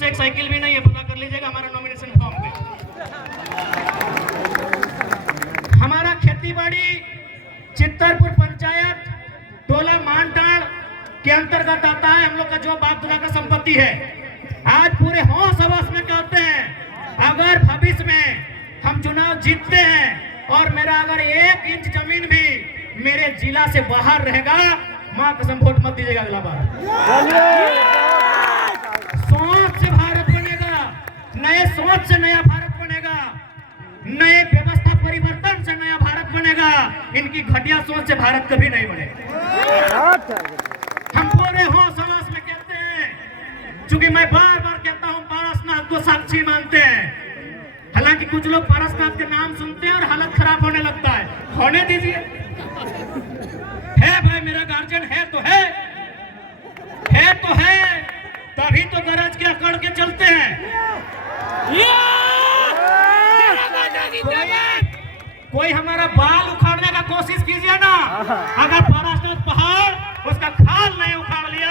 से एक साइकिल भी नहीं है, पता कर लीजिएगा हमारा नॉमिनेशन फॉर्म पे। हमारा खेती बाड़ी चित्तरपुर पंचायत टोला मानटाड़ के अंतर्गत आता है। हम लोग का जो बाप दादा का संपत्ति है, आज पूरे होश हवस में कहते हैं अगर भविष्य में हम चुनाव जीतते हैं और मेरा अगर 1 इंच जमीन भी मेरे जिला से बाहर रहेगा, मां कसम वोट मत दीजिएगा अगला बार। सोच से भारत बनेगा, नए सोच से नया भारत बनेगा, नए व्यवस्था परिवर्तन से नया भारत बनेगा। इनकी घटिया सोच से भारत कभी नहीं बनेगा। हम पूरे होश हवस में कहते हैं, चूंकि मैं बार बार कहता हूं पारसनाथ को साक्षी मानते हैं। हालांकि कुछ लोग पारसनाथ के नाम सुनते हैं और हालत खराब होने लगता है। होने दीजिए, है भाई मेरा गार्जियन है तो है तो है, तभी तो गरज के अकड़ के चलते हैं। कोई हमारा बाल उखाड़ने का कोशिश कीजिए ना, अगर पारसनाथ पहाड़ उसका खाल नहीं उखाड़ लिया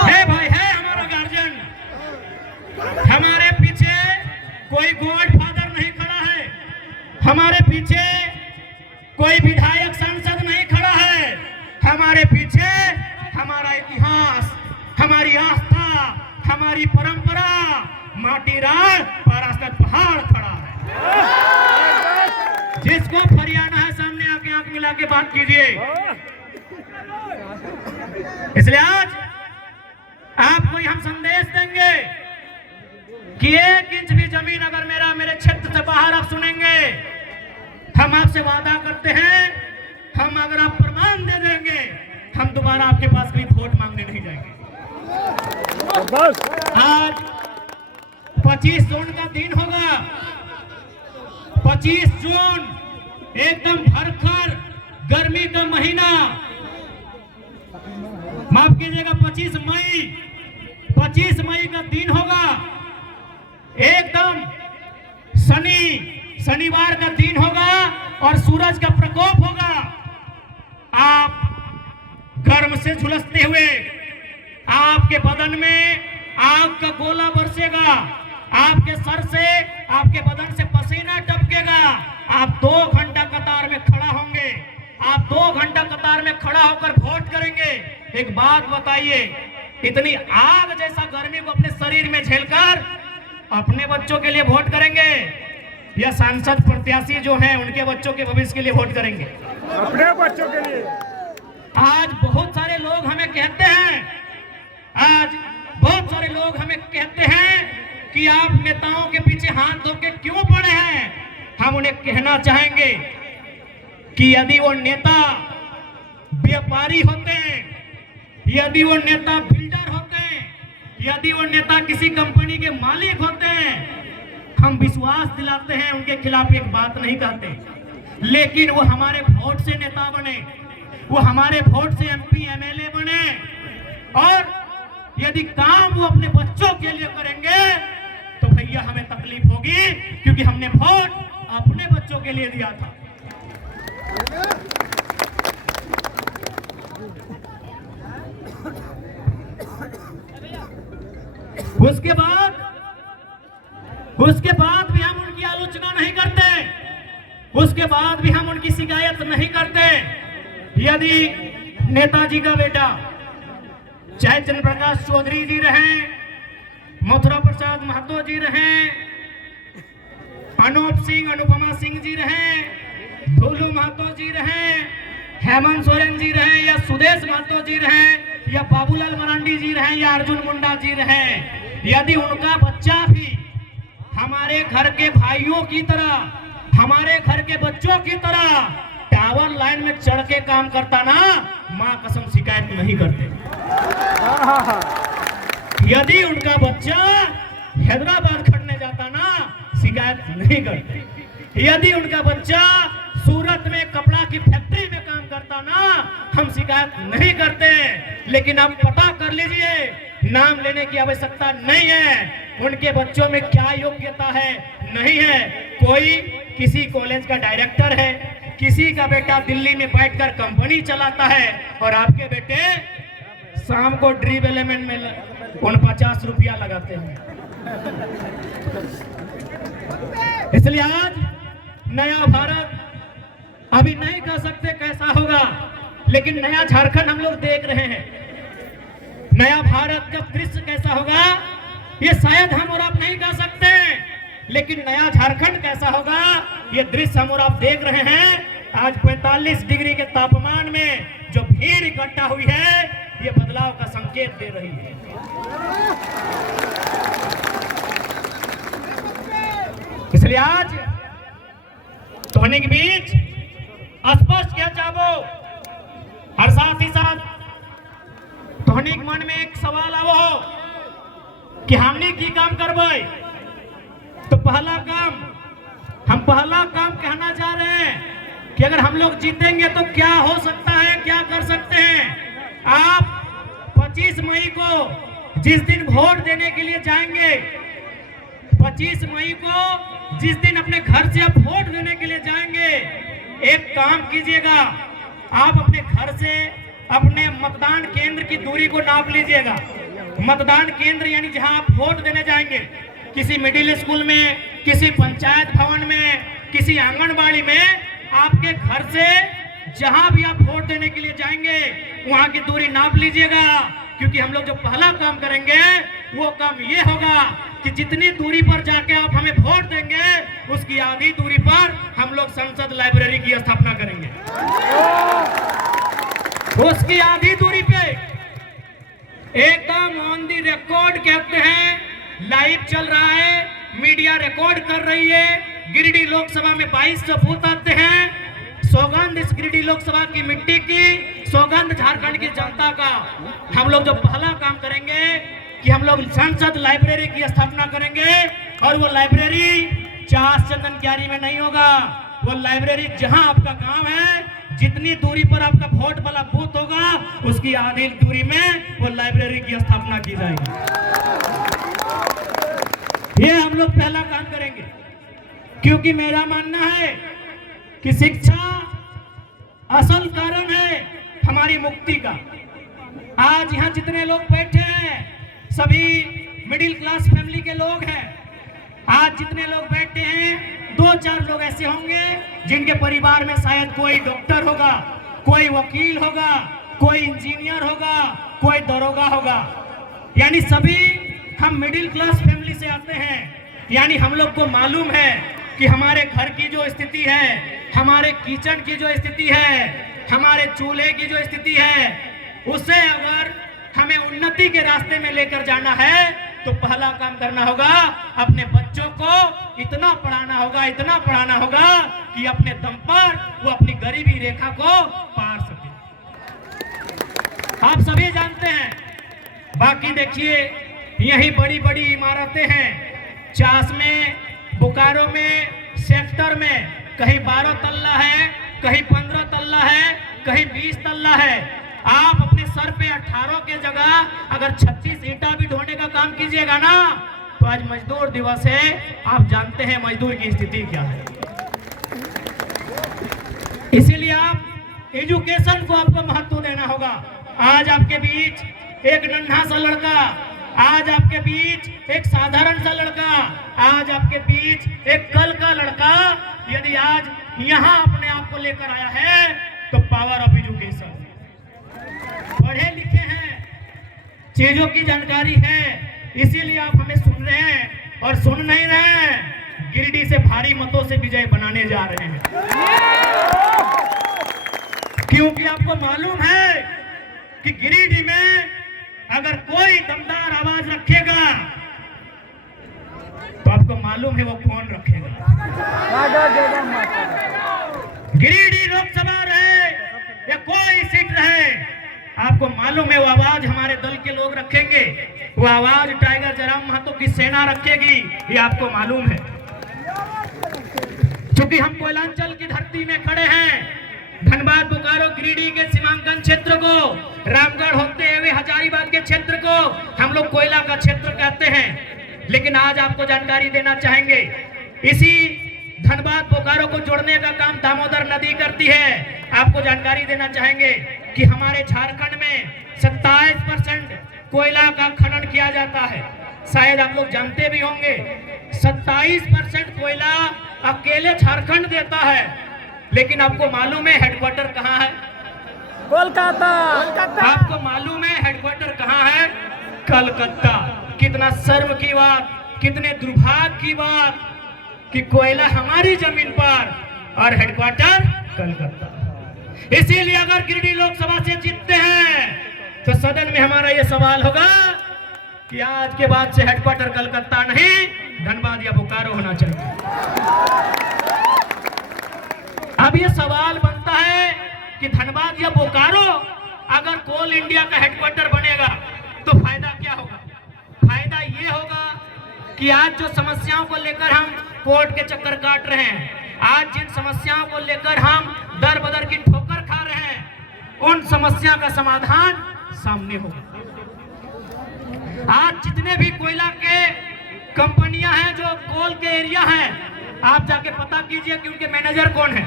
है भाई, है हमारा गार्जियन। हमारे पीछे कोई गॉड फादर नहीं खड़ा है, हमारे पीछे कोई विधायक सांसद नहीं खड़ा है, हमारे पीछे हमारा इतिहास, हमारी आस्था, हमारी परंपरा, माटी राज पारसनाथ पहाड़ खड़ा है। जिसको फरियाना है सामने आके आंख मिला के बात कीजिए। इसलिए आज आपको हम संदेश देंगे कि 1 इंच भी जमीन अगर मेरे क्षेत्र से बाहर आप सुनेंगे, हम आपसे वादा करते हैं, हम अगर आप प्रमाण दे देंगे, हम दोबारा आपके पास कोई वोट मांगने नहीं जाएंगे। आज 25 जून का दिन होगा, 25 जून एकदम भरकर गर्मी का महीना, माफ कीजिएगा 25 मई का दिन होगा, एकदम शनिवार का दिन होगा और सूरज का प्रकोप होगा। आप गर्म से झुलसते हुए, आपके बदन में आग का गोला बरसेगा, आपके सर से, आपके बदन से पसीना टपकेगा। आप 2 घंटा कतार में खड़ा होंगे, आप 2 घंटा कतार में खड़ा होकर वोट करेंगे। एक बात बताइए, इतनी आग जैसा गर्मी को अपने शरीर में झेलकर अपने बच्चों के लिए वोट करेंगे या सांसद प्रत्याशी जो हैं उनके बच्चों के भविष्य के लिए वोट करेंगे? अपने बच्चों के लिए। आज बहुत सारे लोग हमें कहते हैं, कि आप नेताओं के पीछे हाथ धो के क्यों पड़े हैं। हम उन्हें कहना चाहेंगे कि यदि वो नेता व्यापारी होते, यदि वो नेता बिल्डर होते, यदि वो नेता किसी कंपनी के मालिक होते, हम विश्वास दिलाते हैं, उनके खिलाफ एक बात नहीं कहते, लेकिन वो हमारे वोट से नेता बने, वो हमारे वोट से एमपी एमएलए बने, और यदि काम वो अपने बच्चों के लिए करेंगे तो भैया हमें तकलीफ होगी, क्योंकि हमने वोट अपने बच्चों के लिए दिया था। उसके बाद भी हम उनकी आलोचना नहीं करते, उसके बाद भी हम उनकी शिकायत नहीं करते। यदि नेताजी का बेटा चाहे चंद्र प्रकाश चौधरी जी रहे, मथुरा प्रसाद महतो जी रहे, अनूप सिंह अनुपमा सिंह जी रहे, धोलू महतो जी रहे, हेमंत सोरेन जी रहे, या सुदेश महतो जी रहे, या बाबूलाल मरांडी जी रहे, या अर्जुन मुंडा जी रहे, यदि उनका बच्चा भी हमारे घर के भाइयों की तरह, हमारे घर के बच्चों की तरह टावर लाइन में चढ़ के काम करता ना, मां कसम शिकायत नहीं करते। यदि उनका बच्चा हैदराबाद खड़ने जाता ना, शिकायत नहीं करते। यदि उनका बच्चा सूरत में कपड़ा की फैक्ट्री में काम करता ना, हम शिकायत नहीं करते। लेकिन आप पता कर लीजिए, नाम लेने की आवश्यकता नहीं है, उनके बच्चों में क्या योग्यता है, नहीं है। कोई किसी कॉलेज का डायरेक्टर है, किसी का बेटा दिल्ली में बैठकर कंपनी चलाता है और आपके बेटे शाम को ड्रीम एलिमेंट में 49 रुपया लगाते हैं। इसलिए आज नया भारत अभी नहीं कह सकते कैसा होगा, लेकिन नया झारखंड हम लोग देख रहे हैं। नया भारत का दृश्य कैसा होगा ये शायद हम और आप नहीं कह सकते, लेकिन नया झारखंड कैसा होगा ये दृश्य हम और आप देख रहे हैं। आज 45 डिग्री के तापमान में जो भीड़ इकट्ठा हुई है ये बदलाव का संकेत दे रही है। इसलिए आज धोनी के बीच स्पष्ट क्या चाहो और साथ ही साथ धोनी के मन में एक सवाल आवो कि हमने की काम करबे, तो पहला काम कहना चाह रहे हैं कि अगर हम लोग जीतेंगे तो क्या हो सकता है, क्या कर सकते हैं। आप 25 मई को जिस दिन वोट देने के लिए जाएंगे, 25 मई को जिस दिन अपने घर से आप वोट देने के लिए जाएंगे, एक काम कीजिएगा, आप अपने घर से अपने मतदान केंद्र की दूरी को नाप लीजिएगा। मतदान केंद्र यानी जहां आप वोट देने जाएंगे, किसी मिडिल स्कूल में, किसी पंचायत भवन में, किसी आंगनबाड़ी में, आपके घर से जहां भी आप वोट देने के लिए जाएंगे वहां की दूरी नाप लीजिएगा। क्योंकि हम लोग जो पहला काम करेंगे वो काम ये होगा कि जितनी दूरी पर जाके आप हमें वोट देंगे उसकी आधी दूरी पर हम लोग संसद लाइब्रेरी की स्थापना करेंगे। उसकी आधी दूरी पे एकदम ऑन दी रिकॉर्ड कहते हैं, लाइव चल रहा है, मीडिया रिकॉर्ड कर रही है। गिरिडीह लोकसभा में 22 बूथ आते हैं। सौगंध इस गिरिडीह लोकसभा की मिट्टी की, सौगंध झारखंड की जनता का। हम लोग जो पहला काम करेंगे कि हम लोग संसद लाइब्रेरी की स्थापना करेंगे, और वो लाइब्रेरी चास चंदन क्यारी में नहीं होगा। वो लाइब्रेरी जहां आपका गांव है, जितनी दूरी पर आपका वोट वाला बूथ होगा उसकी आधी दूरी में वो लाइब्रेरी की स्थापना की जाएगी। ये हम लोग पहला काम करेंगे, क्योंकि मेरा मानना है कि शिक्षा असल कारण है हमारी मुक्ति का। आज यहाँ जितने लोग बैठे हैं सभी मिडिल क्लास फैमिली के लोग हैं। आज जितने लोग बैठे हैं 2-4 लोग ऐसे होंगे जिनके परिवार में शायद कोई डॉक्टर होगा, कोई वकील होगा, कोई इंजीनियर होगा, कोई दरोगा होगा। यानी सभी हम मिडिल क्लास फैमिली से आते हैं। यानी हम लोग को मालूम है कि हमारे घर की जो स्थिति है, हमारे किचन की जो स्थिति है, हमारे चूल्हे की जो स्थिति है, उसे अगर हमें उन्नति के रास्ते में लेकर जाना है तो पहला काम करना होगा, अपने बच्चों को इतना पढ़ाना होगा कि अपने दम पर वो अपनी गरीबी रेखा को पार सके। आप सभी जानते हैं। बाकी देखिए यही बड़ी बड़ी इमारतें हैं, चास में, बोकारो में, सेक्टर में, कहीं 12 तल्ला है, कहीं 15 तल्ला है, कहीं 20 तल्ला है। आप अपने सर पे 18 के जगह अगर 36 ईंटा भी ढोने का काम कीजिएगा ना, तो आज मजदूर दिवस है। आप जानते हैं मजदूर की स्थिति क्या है। इसीलिए आप एजुकेशन को आपको महत्व देना होगा। आज आपके बीच एक नन्हा सा लड़का, आज आपके बीच एक साधारण सा लड़का, आज आपके बीच एक कल का लड़का यदि आज यहाँ अपने आप को लेकर आया है तो पावर ऑफ एजुकेशन। पढ़े लिखे हैं, चीजों की जानकारी है, इसीलिए आप हमें सुन रहे हैं और सुन नहीं रहे हैं। गिरिडीह से भारी मतों से विजय बनाने जा रहे हैं, क्योंकि आपको मालूम है कि गिरिडीह में अगर कोई दमदार आवाज रखेगा तो आपको मालूम है वो कौन रखेगा। गिरिडीह लोकसभा रहे या कोई सीट रहे, आपको मालूम है वो आवाज हमारे दल के लोग रखेंगे, वो आवाज टाइगर जयराम महतो की सेना रखेगी, ये आपको मालूम है। क्योंकि हम कोयलांचल की धरती में खड़े हैं। धनबाद, बोकारो, गिरिडीह के सीमांकन क्षेत्र को, रामगढ़ होते हुए हजारीबाग के क्षेत्र को हम लोग कोयला का क्षेत्र कहते हैं। लेकिन आज आपको जानकारी देना चाहेंगे, इसी धनबाद बोकारो को जोड़ने का काम दामोदर नदी करती है। आपको जानकारी देना चाहेंगे कि हमारे झारखंड में 27% कोयला का खनन किया जाता है। शायद आप लोग जानते भी होंगे 27% कोयला अकेले झारखंड देता है। लेकिन आपको मालूम है हेडक्वार्टर कहाँ है? कोलकाता। आपको मालूम है हेडक्वार्टर कहाँ है? कलकत्ता। कितना शर्म की बात, कितने दुर्भाग्य की बात कि कोयला हमारी जमीन पर और हेडक्वार्टर कलकत्ता। इसीलिए अगर गिरिडीह लोकसभा से जीतते हैं तो सदन में हमारा यह सवाल होगा कि आज के बाद से हेडक्वार्टर कलकत्ता नहीं, धनबाद या बोकारो होना चाहिए। अब यह सवाल बनता है कि धनबाद या बोकारो अगर कोल इंडिया का हेडक्वार्टर बनेगा तो फायदा क्या होगा? फायदा ये होगा कि आज जो समस्याओं को लेकर हम कोर्ट के चक्कर काट रहे हैं, आज जिन समस्याओं को लेकर हम दर बदर की ठोकर खा रहे हैं, उन समस्या का समाधान सामने होगा। आज जितने भी कोयला के कंपनियां हैं जो कोल के एरिया हैं, आप जाके पता कीजिए कि उनके मैनेजर कौन है।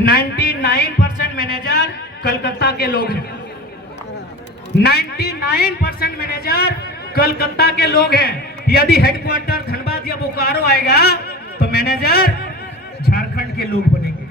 99% मैनेजर कलकत्ता के लोग हैं। 99% मैनेजर कलकत्ता के लोग हैं। यदि हेडक्वार्टर धनबाद या बोकारो आएगा तो मैनेजर झारखंड के लोग बनेंगे।